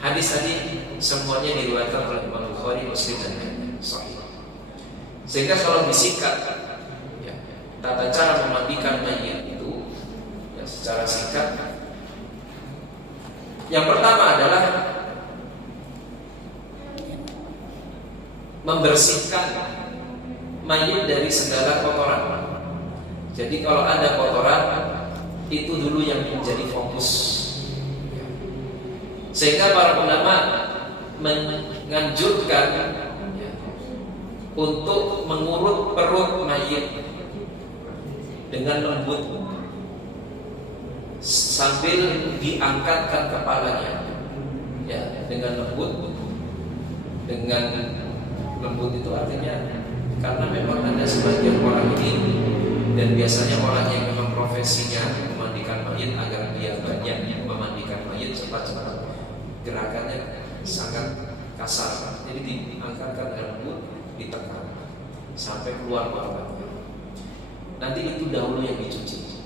Hadis tadi semuanya diriwayatkan oleh Imam Bukhari, Muslim dan Sahih. Sehingga kalau disingkat ya, tata cara memandikan mayit itu ya, secara singkat, yang pertama adalah membersihkan mayit dari segala kotoran. Jadi kalau ada kotoran, itu dulu yang menjadi fokus. Sehingga para ulama menganjurkan ya, untuk mengurut perut mayit dengan lembut sambil diangkatkan kepalanya ya, dengan lembut. Dengan lembut itu artinya karena memang ada sebagian orang ini, dan biasanya orang yang memang profesinya memandikan mayit agar dia banyak memandikan mayit cepat-cepat, gerakannya sangat kasar. Jadi diangkatkan dengan lembut, ditekan sampai keluar bawahnya. Nanti itu dahulu yang dicuci.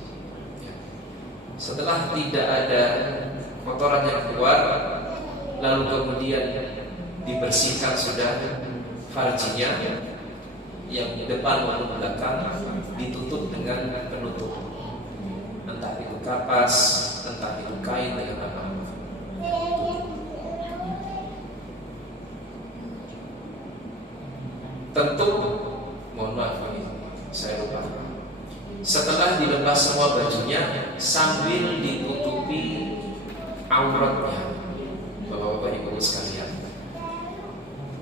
Setelah tidak ada kotoran yang keluar, lalu kemudian dibersihkan sudah farjinya, yang di depan maupun belakang ditutup dengan penutup, entah itu kapas, entah itu kain dengan apa. Tentu, mohon maaf ini saya lupa. Setelah dilepas semua bajunya, sambil ditutupi auratnya, bapak-bapak ibu sekalian.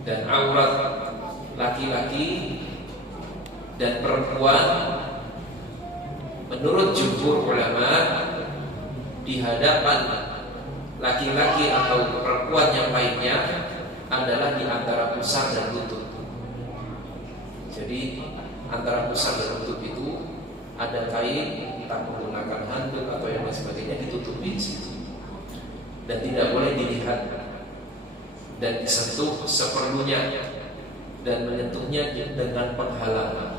Dan aurat laki-laki dan perempuan menurut jumhur ulama di hadapan laki-laki atau perempuan yang lainnya adalah di antara pusar dan lutut. Jadi antara pusar dan lutut itu ada kain, entah menggunakan handuk atau yang lain sebagainya, ditutupi di situ dan tidak boleh dilihat dan disentuh seperlunya, dan menyentuhnya dengan penghalang.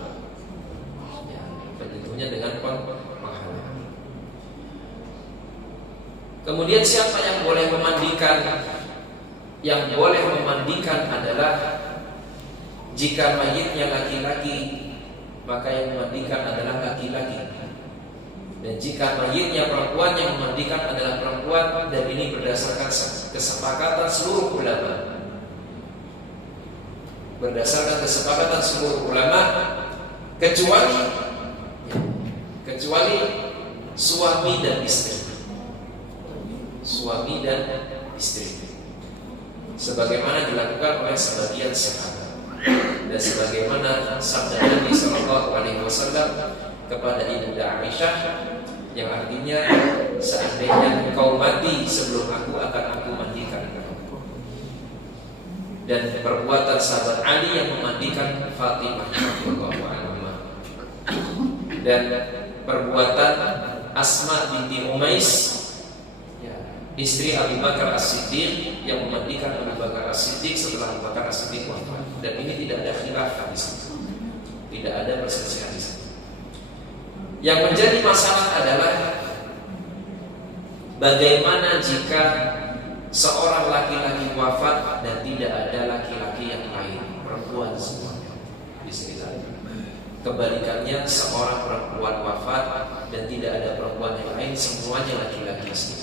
Ya, menyentuhnya dengan penghalang. Kemudian siapa yang boleh memandikan? Yang boleh memandikan adalah jika mayitnya laki-laki, maka yang memandikan adalah laki-laki. Dan jika mayitnya perempuan, yang memandikan adalah perempuan. Dan ini berdasarkan kesepakatan seluruh ulama. Berdasarkan kesepakatan seluruh ulama, kecuali suami dan istri. Suami dan istri, sebagaimana dilakukan oleh sebagian sahabat, dan sebagaimana sabda Nabi Sallallahu Alaihi Wasallam kepada Ibunda Aisyah, yang artinya seandainya engkau mati sebelum akan aku mandikan. Dan perbuatan sahabat Ali yang memandikan Fatimah radhiyallahu anha, dan perbuatan Asma binti Umais, istri Abu Bakar As-Siddiq, yang memandikan Abu Bakar As-Siddiq setelah Abu Bakar As-Siddiq wafat. Dan ini tidak ada khilaf di situ, tidak ada perselisihan di situ. Yang menjadi masalah adalah bagaimana jika seorang laki-laki wafat dan tidak ada laki-laki yang lain, perempuan semua di sekitarnya. Kebalikannya, seorang perempuan wafat dan tidak ada perempuan yang lain, semuanya laki-laki semua.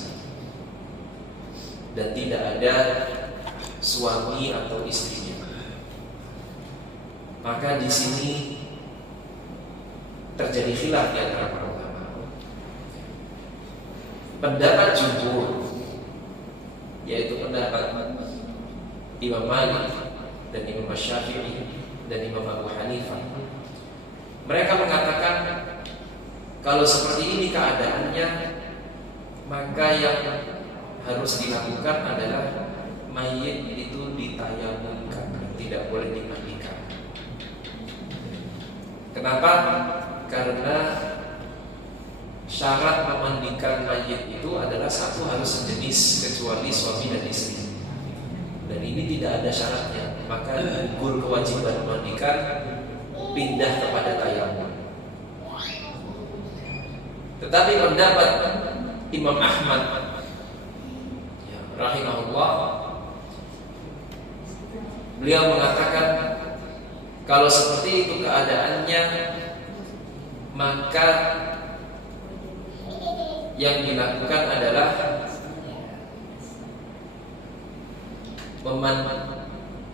Dan tidak ada suami atau istrinya. Maka di sini terjadi khilaf di antara para ulama. Pendapat jumhur, yaitu pendapat Imam Malik dan Imam Syafi'i dan Imam Abu Hanifah, mereka mengatakan kalau seperti ini keadaannya, maka yang harus dilakukan adalah mayit itu ditayamumkan, tidak boleh dimandikan. Kenapa? Karena syarat memandikan mayit itu adalah satu, harus sejenis kecuali suami dan istri. Dan ini tidak ada syaratnya, maka gugur kewajiban memandikan, pindah kepada tayamum. Tetapi pendapat Imam Ahmad rahimahullah, beliau mengatakan kalau seperti itu keadaannya, maka yang dilakukan adalah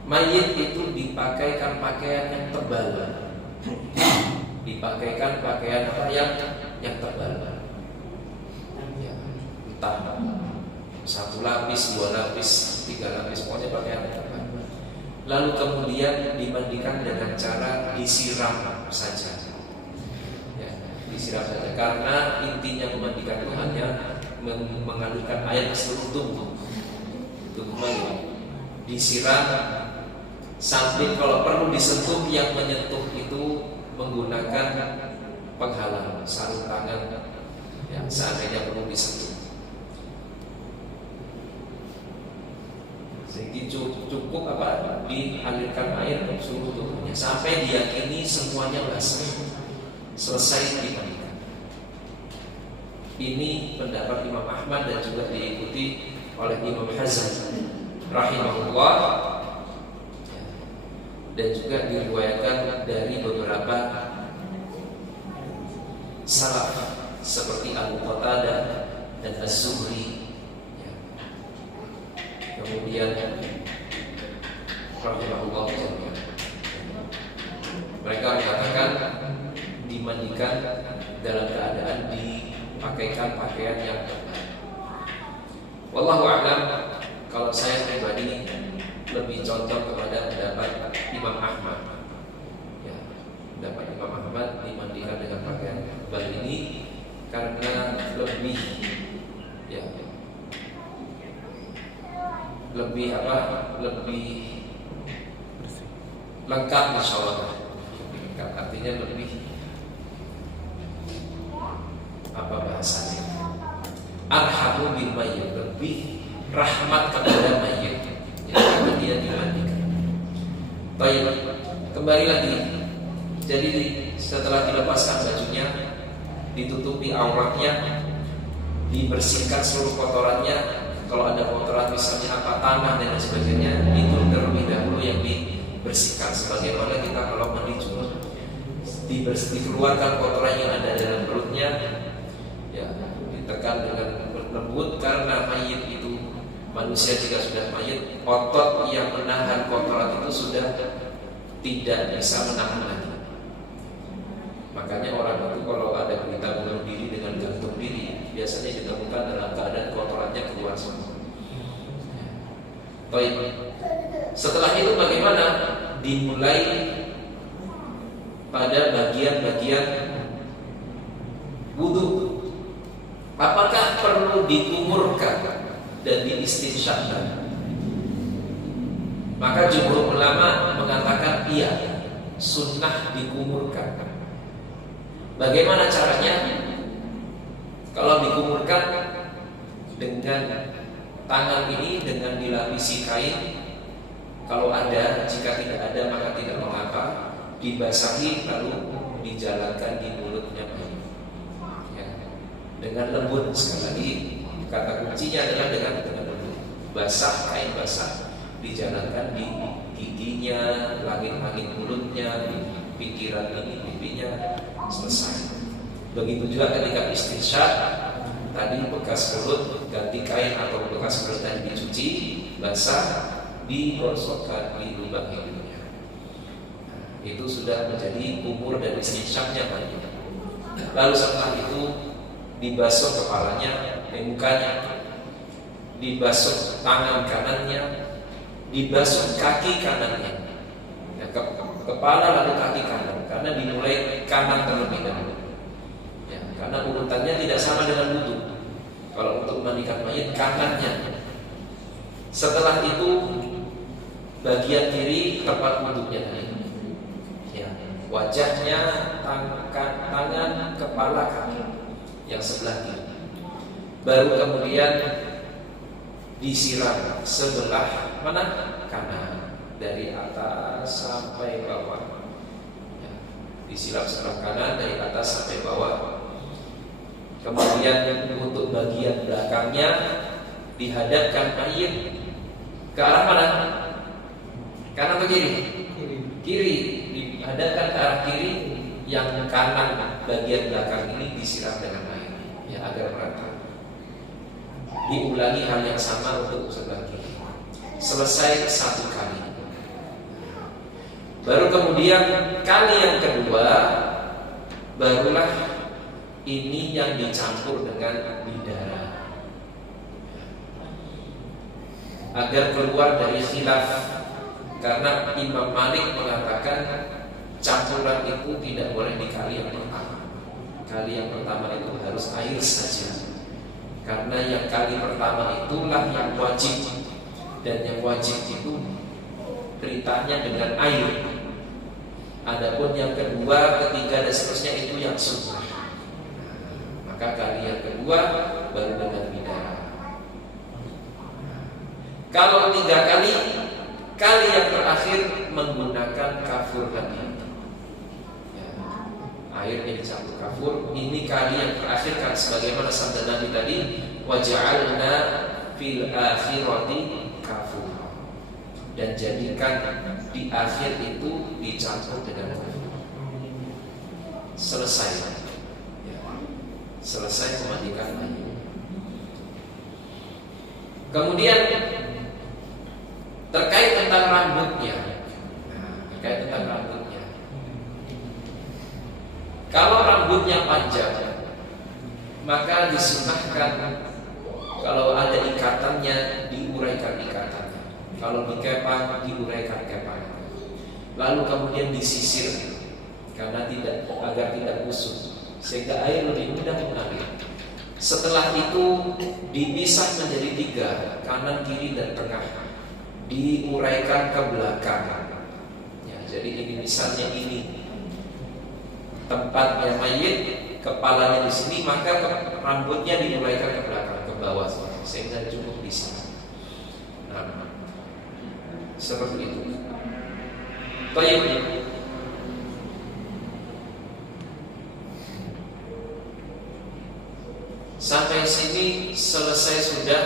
mayit itu dipakaikan pakaian yang tebal, dipakaikan pakaian apa yang tebal, ya, entah 1 lapis, 2 lapis, 3 lapis, pokoknya pakaian yang tebal. Lalu kemudian dimandikan dengan cara disiram saja, ya, disiram saja. Karena intinya memandikan itu hanya mengalirkan air ke seluruh tubuh mayit. Disiram sampai kalau perlu disentuh, yang menyentuh itu menggunakan penghalang, sarung tangan, yang seandainya perlu disentuh. Jadi cukup apa? Dialirkan air ke seluruh tubuhnya sampai diyakini semuanya basah, selesai dimandikan. Ini pendapat Imam Ahmad dan juga diikuti oleh Imam Hazm rahimahullah, dan juga diriwayatkan dari beberapa salaf seperti Abu Qatadah dan Az-Zuhri. Kemudian rahimahullah, mereka mengatakan dimandikan dalam keadaan dipakaikan pakaian yang tebal. Wallahu a'lam. Kalau saya pribadi lebih condong kepada pendapat Imam Ahmad, ya, pendapat Imam Ahmad dimandikan dengan pakaian tebal ini karena lebih, ya, lebih lengkap, insyaallah. Artinya lebih bahasanya, arhamu bil mayyit, lebih rahmat kepada mayit yang dia dimandikan. Baik, kembali lagi. Jadi setelah dilepaskan bajunya, ditutupi auratnya, dibersihkan seluruh kotorannya. Kalau ada kotoran misalnya tanah dan sebagainya, itu terlebih dahulu yang dibersihkan. Sebagaimana kita kalau mandi junub, dikeluarkan kotoran yang ada dalam perutnya, ya, ditekan dengan lembut, karena mayit itu, manusia jika sudah mayit, otot yang menahan kotoran itu sudah tidak bisa menahan lagi. Makanya orang itu kalau ada berita bunuh diri dengan gantung diri, biasanya ditemukan dalam keadaan kotorannya keluar semua. Baik. Setelah itu bagaimana? Dimulai pada bagian-bagian wudu. Apakah perlu dikumurkan dan diistinsyaqkan? Maka jumhur ulama mengatakan iya, sunnah dikumurkan. Bagaimana caranya? Kalau dikumurkan dengan tangan ini dengan dilapisi kain, kalau ada, jika tidak ada maka tidak mengapa, dibasahi lalu dijalankan di mulutnya, ya, dengan lembut. Sekali lagi, kata kuncinya adalah dengan lembut. Basah, kain basah, dijalankan di giginya, langit-langit mulutnya, di pikiran ini, pipinya, selesai. Begitu juga ketika istinsyaq, tadi bekas perut ganti kain atau bekas perut tadi dicuci, basah, digosokkan di lubang hidungnya. Itu sudah menjadi kumur dan istinsyaqnya tadi. Lalu setelah itu dibasuh kepalanya, mukanya, dibasuh tangan kanannya, dibasuh kaki kanannya, ya, kepala lalu kaki kanan, karena dimulai kanan terlebih dahulu, ya, karena urutannya tidak sama dengan wudu. Kalau untuk mandikan mayit, kanannya. Setelah itu bagian kiri tempat wudunya, ya, wajahnya, tangan, kepala, kaki yang sebelah kiri. Baru kemudian disiram sebelah mana? Kanan, dari atas sampai bawah. Ya, disiram sebelah kanan dari atas sampai bawah. Kemudian untuk bagian belakangnya dihadapkan mayit ke arah mana? Kanan atau kiri? Kiri. Dihadapkan ke arah kiri. Yang kanan bagian belakang ini disiram dengan air, ya, agar merata. Diulangi hal yang sama untuk sebelah kiri. Selesai 1 kali. Baru kemudian kali yang kedua, barulah ini yang dicampur dengan bidara, agar keluar dari khilaf. Karena Imam Malik mengatakan campuran itu tidak boleh di kali yang pertama. Kali yang pertama itu harus air saja. Karena yang kali pertama itulah yang wajib, dan yang wajib itu perintahnya dengan air. Adapun yang kedua, ketiga dan seterusnya itu yang sunnah. Maka kali yang kedua baru dengan bidara. Kalau 3 kali, kali yang terakhir menggunakan kafur tadi. Ya, airnya dicampur kafur. Ini kali yang terakhir kan, sebagaimana sabda Nabi tadi, waja'alna fil akhirati kafur. Dan jadikan di akhir itu dicampur dengan kafur. Selesai. Selesai memandikan mayit. Kemudian terkait tentang rambutnya. Terkait tentang rambutnya. Kalau rambutnya panjang, maka disunahkan kalau ada ikatannya diuraikan ikatannya. Kalau dikepang diuraikan kepangnya. Lalu kemudian disisir karena agar tidak kusut, sehingga air lebih mudah mengalir. Setelah itu dipisah menjadi 3, kanan, kiri, dan tengah. Diuraikan ke belakang. Ya, jadi ini misalnya ini tempatnya mayit, kepalanya di sini, maka rambutnya diuraikan ke belakang, ke bawah, sehingga cukup bisa. Nah, seperti itu. Baik. Sampai sini selesai sudah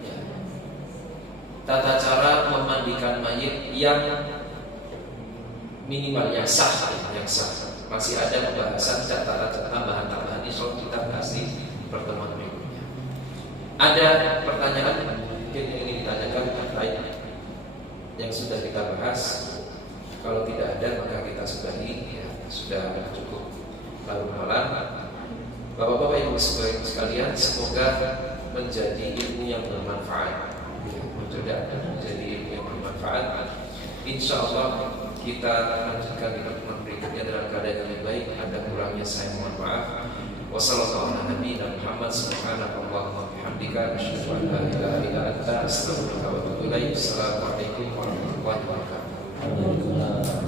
ya, tata cara memandikan mayit yang minimal, yang sah. Masih ada pembahasan tambahan-tambahan, insya Allah kita bahas di pertemuan berikutnya. Ada pertanyaan mungkin yang ingin ditanyakan terkait yang sudah kita bahas? Kalau tidak ada maka kita sudahi, ya, sudah cukup larut malam. Bapak-bapak ibu sekalian, semoga menjadi ilmu yang bermanfaat. Menjadi ilmu yang bermanfaat. Insya Allah kita lanjutkan di pertemuan berikutnya dalam keadaan yang lebih baik. Ada kurangnya saya mohon maaf. Wassalamualaikum warahmatullahi wabarakatuh.